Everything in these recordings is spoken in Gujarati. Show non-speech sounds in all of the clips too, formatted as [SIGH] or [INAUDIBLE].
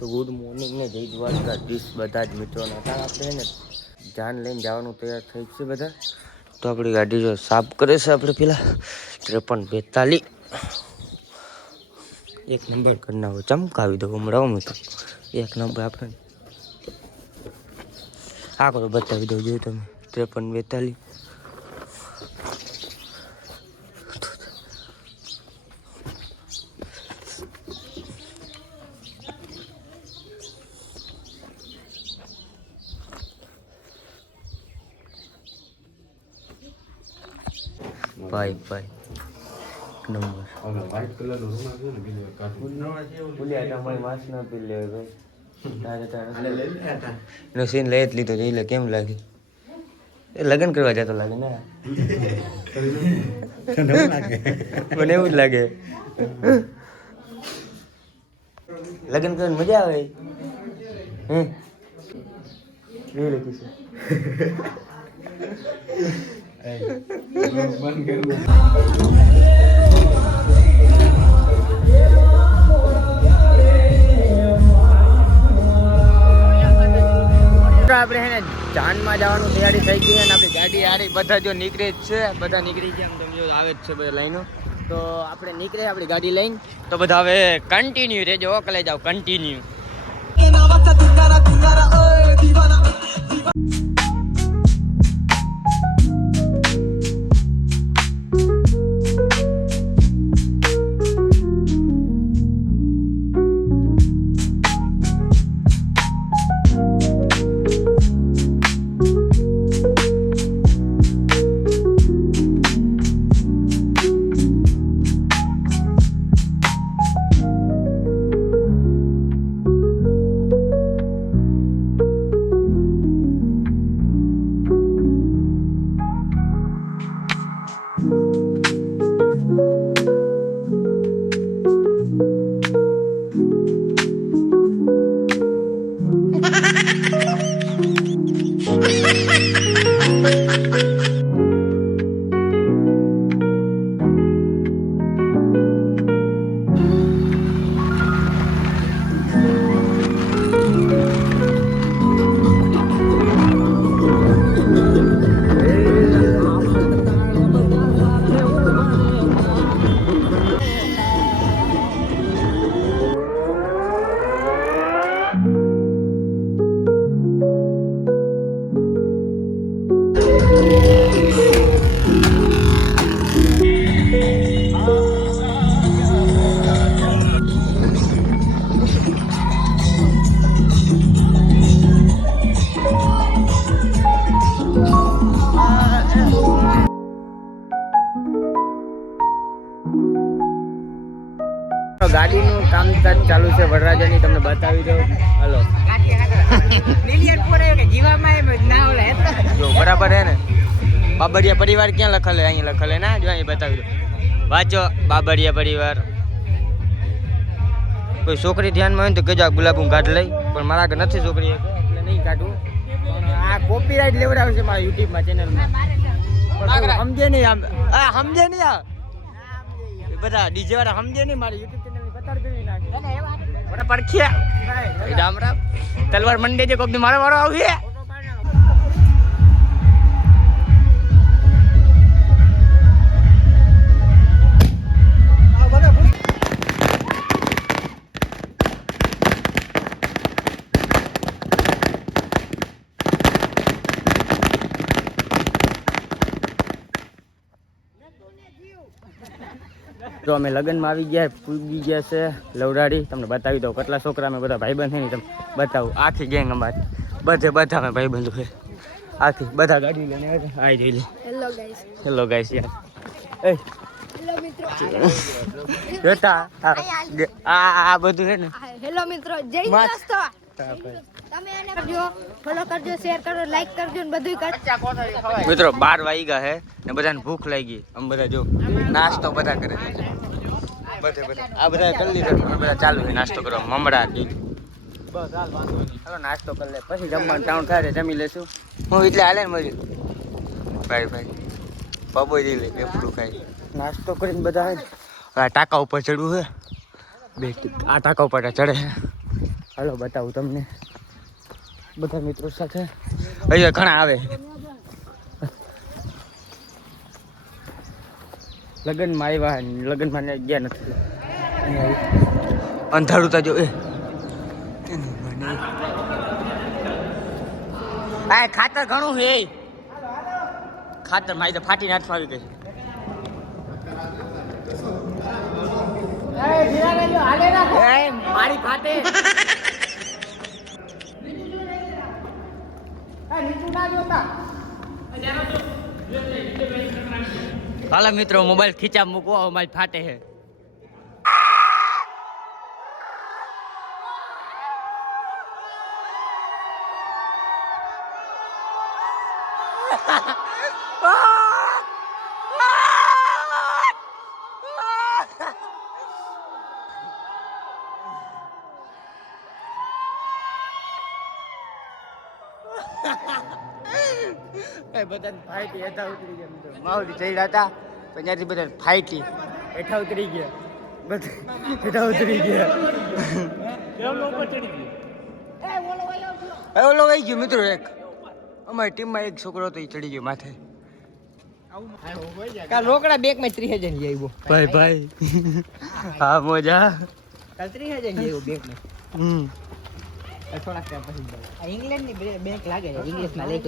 તો ગુડ મોર્નિંગ ને જય દ્વારકાધીશ બધા જ મિત્રોને. આપણે ને જાન લઈને જવાનું તૈયાર થઈ છે બધા. તો આપણી ગાડી જો સાફ કરે છે આપણે પેલા. ત્રેપન બેતાલીસ. એક નંબર કરી નાખો ચમકાવી દો હમણાં મિત્રો એક નંબર આપણે. આ કરો બતાવી દો જોયું તમે. ત્રેપન બેતાલીસ. ભાઈ ભાઈ. નંબર. વ્હાઈટ કલર નો રૂમાલ છે ને બીજો કાઢું ભૂલ્યા તમારી વાસ ના પી લે ભાઈ એનો સીન લઈ જ લીધો જોઈ લે કેમ લાગે. એ લગ્ન કરવા જતો લાગે ને. મને એવું જ લાગે. લગ્ન કરીને મજા આવે. હે? લખીશું આપણે હે જાનમાં જવાનું તૈયારી થઈ ગઈ અને આપણી ગાડી હારી બધા જો નીકળે જ છે. બધા નીકળી ગયા આમ તમે આવે જ છે બધા લાઈનો. તો આપણે નીકળે આપણી ગાડી લઈને. તો બધા હવે કન્ટિન્યુ રેજો કલાઈ જાઓ કન્ટિન્યુ ગાડીનું કામકાજ ચાલુ છે વડરાજાની તમને બતાવી દઉં. હલો. જો બરાબર હે ને? બાબરિયા પરિવાર ક્યાં લખેલો? અહીં લખેલો ના? જો અહીં બતાવી દો વાંચો બાબરિયા પરિવાર. કોઈ છોકરી ધ્યાનમાં હોય તો કહેજો આ ગુલાબ હું કાઢ લઈ. પણ મારા આગળ નથી છોકરી એટલે નહીં કાઢું. આ કોપીરાઇટ લેવડાવશે મારા યુટ્યુબમાં ચેનલમાં સમજે નહીં આમ. આ સમજે નહીં આ. બધા ડીજે વાળા સમજે નહીં મારા યુટ્યુબ પડખ્યા. રામ રામ. તલવાર મંડે જે કોક મારો વારો આવી તો અમે લગ્નમાં આવી ગયા પૂગી ગયા છે. લવરાડી તમને બતાવી દઉં કેટલા છોકરા અમે બધા ભાઈબંધ છે ને તમે બતાવું. આખી ગેંગ અમારી. બધે બધા અમે ભાઈબંધો છે. આખી બધા ગાડી લઈને આવી જોઈ લે હેલો ગાઈસ હેલો ગાઈસ યાર. એ. હેલો મિત્રો. જોતા આ આ બધું છે ને. હેલો મિત્રો જય. દોસ્તો તમે એને કરજો ફોલો કરજો શેર કરજો લાઈક કરજો ને બધું કરજો મિત્રો બાર વાગ્યા હે ને બધાને ભૂખ લાગી. આમ બધા જો નાસ્તો બધા કરે બધે બધા. આ બધા કરી લીધો. બધા ચાલુ છે નાસ્તો કરવા. મમરા બસ હાલ વાંધો નહીં. ચાલો નાસ્તો કરી લે. પછી જમવાનું ટાઉન થાય જમી લેશું. હું એટલે હાલે ને મજૂર? ભાઈ ભાઈ. પબોઈ દઈ લે પેપડું ખાઈ. નાસ્તો કરીને બધા આ ટાંકા ઉપર ચડવું છે. બે આ ટાંકા ઉપર ચડે છે. હાલો બતાવું તમને. બધા મિત્રો સાથે. અહીંયા ઘણા આવે. લગ્નમાં આવ્યા લગ્નમાં ને ગયા નથી. અંધારું તાજો એ. આ ખાતર ઘણું છે. ખાતર મારી તો ફાટી નાથ આવી ગઈ. મારી ફાટે. હાલો મિત્રો મોબાઈલ ખીચા મૂકવો અમારી ફાટે છે [LAUGHS] એ બધા ફાઈટી હેઠા ઉતરી ગયા મિત્રો માવડી ચડ્યા હતા પણ ત્યાંથી બધા ફાઈટી હેઠા ઉતરી ગયા. બધા હેઠા ઉતરી ગયા. એ ઓલો વહી ગયો મિત્રો એક. અમારી ટીમમાં એક છોકરો હતો એ ચડી ગયો માથે. રોકડા બેગમાં ત્રીસ હજાર આવ્યો ભાઈ ભાઈ. હા. મોજા. કાલ ત્રીસ હજાર આવ્યો બેગમાં. હમ. થોડાક ટાઈમ પછી ઇંગ્લેન્ડની બેંક લાગે છે ઇંગ્લિશમાં લઈ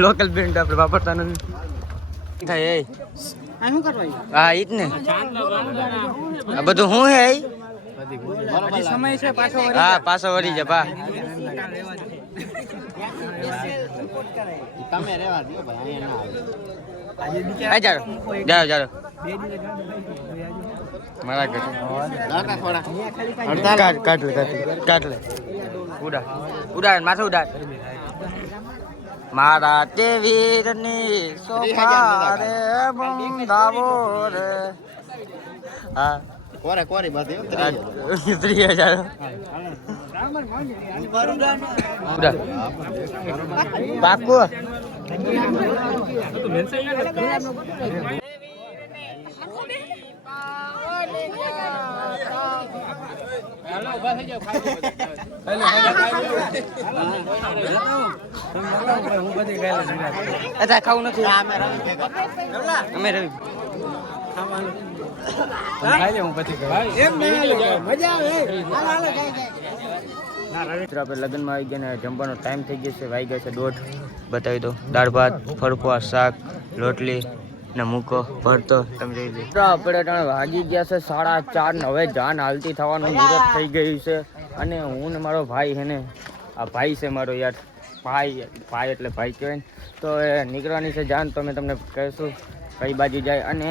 લોકલ બેન્ડ આપણે વાપરતા નથી. થાય એ? શું કરવા હા ઈ જ ને? આ બધું શું હે સમય છે પાછો હા પાછો વળી જા પા તમે રેવા દો ભાઈ અહીંયા ના આ જારો જારો જારો મારા લે લે, ઉડા માથે ઉડાડ. મારા તે વીરની સોફા બંધાવો રે. હા. કોરે કોરી હજાર. ઉડા પાકું અચ્છા ખાવું નથી. અમે રવિ મિત્રો આપણે લગ્નમાં આવી ગયા ને જમવાનો ટાઈમ થઈ ગયો છે વાઈ ગયા છે દોઢ. બતાવી દો દાળ ભાત ફરફા શાક રોટલી. ને મૂકો ભરતો તમે જોઈ લો. આપણે ત્રણ વાગી ગયા છે સાડા ચાર ને હવે જાન હાલતી થવાનું મુહૂર્ત થઈ ગયું છે. અને હું ને મારો ભાઈ છે ને આ ભાઈ છે મારો યાર ભાઈ ભાઈ એટલે ભાઈ કહેવાય ને. તો એ નીકળવાની છે જાન તો અમે તમને કહીશું કઈ બાજુ જાય. અને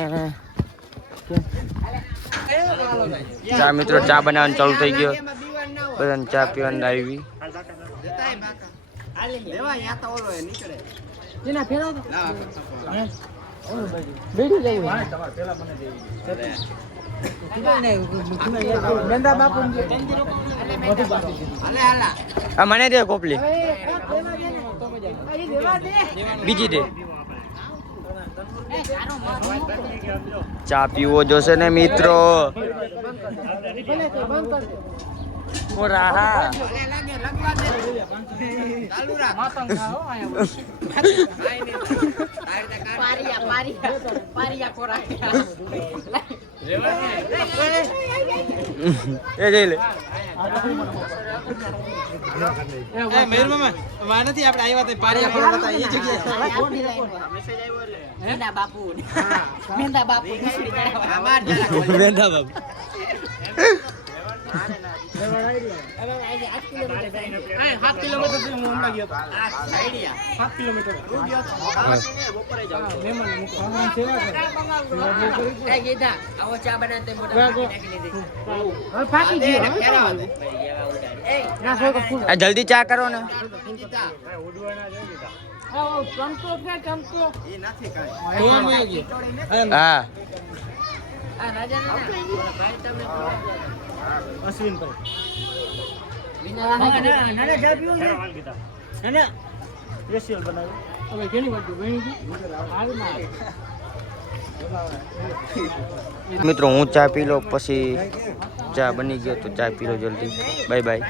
ચા મિત્રો ચા બનાવવાનું ચાલુ થઈ ગયો. બધાને ચા પીવાની આવી. આ મને દે કોપલી. બીજી દે. ચા પીવો જોશે ને મિત્રો? નથી આપણે આવ્યા હતા પારિયા એ જગ્યાએ મેંદા બાપુ મેંદા બાપુ સાત કિલોમીટર હું હમણાં ગયો સાત કિલોમીટર. જલ્દી ચા કરો ને હા મિત્રો, હું ચા પી લો પછી ચા બની ગયો તો ચા પી લો જલ્દી. બાય બાય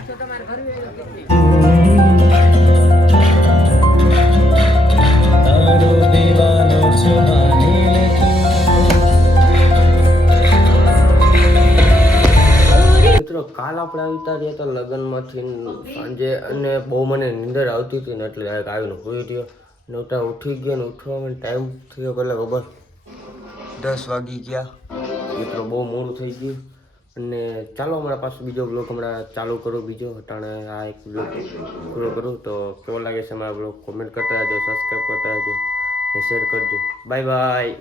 મિત્રો કાલ આપણે આવતા રહ્યા હતા લગ્નમાંથી સાંજે અને બહુ મને નીંદર આવતી હતી ને એટલે ડાયરેક્ટ આવીને હોઈ રહ્યો નવટા ઉઠી ગયો ને ઉઠવામાં ટાઈમ થયો પહેલાં ખબર દસ વાગી ગયા. મિત્રો બહુ મોડું થઈ ગયું. અને ચાલો હમણાં પાછું બીજો બ્લોગ હમણાં ચાલુ કરું બીજો અટાણે આ એક બ્લોગ પૂરો કરું. તો કેવો લાગે છે મારા બ્લોગ કોમેન્ટ કરતા રહેજો સબસ્ક્રાઈબ કરતા રહેજો અને શેર કરજો. Bye bye